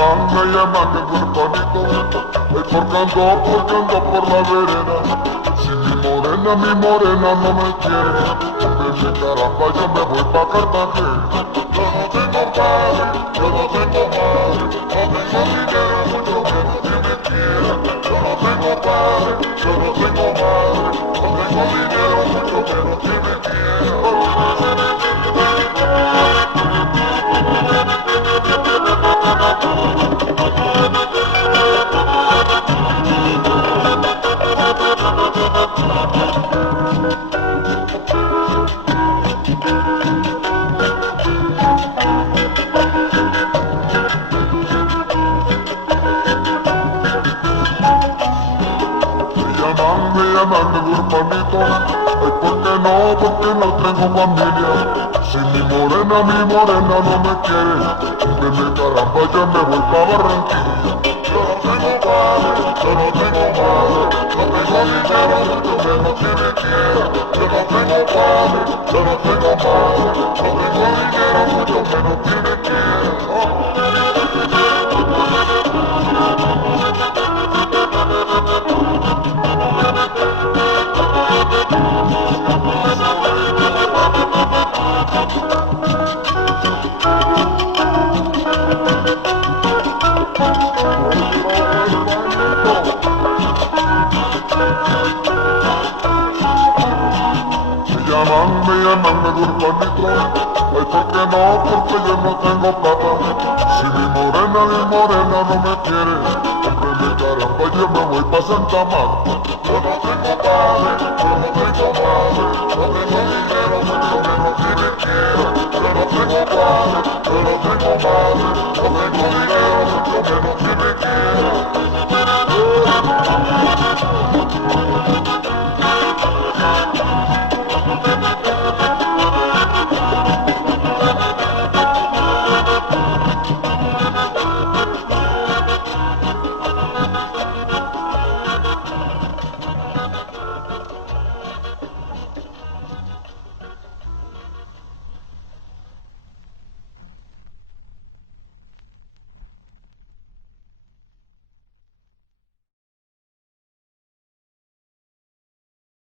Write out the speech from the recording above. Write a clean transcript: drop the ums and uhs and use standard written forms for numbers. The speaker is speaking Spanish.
me llaman el huerfanito. Porque ando por la vereda. Si mi morena no me quiere, hombre, caramba, yo me voy pa' Cartagena. Yo no tengo padre, yo no tengo madre, no tengo dinero, mucho menos que me quiera. Yo no tengo padre, yo no tengo madre, no tengo dinero, mucho menos que me quiera. Me llaman de huerfanito. Ay, porque no tengo familia. Si mi morena no me quiere, me caramba, ya me voy pa' Barranquilla. Yo no tengo padre, yo no tengo madre, no tengo dinero, mucho menos que me quiera. Yo no tengo padre, yo no tengo madre, no tengo dinero, mucho menos que me quiera. Me llaman de huerfanito. Ay, porque yo no tengo plata. Si mi morena no me quiere, hombre, mi caramba, yo me voy pa' Santa Marta. Yo no tengo padre, yo no tengo madre, no tengo dinero, mucho menos que me quiera. Yo no tengo padre, yo no tengo madre, no tengo dinero, mucho menos que me quiera.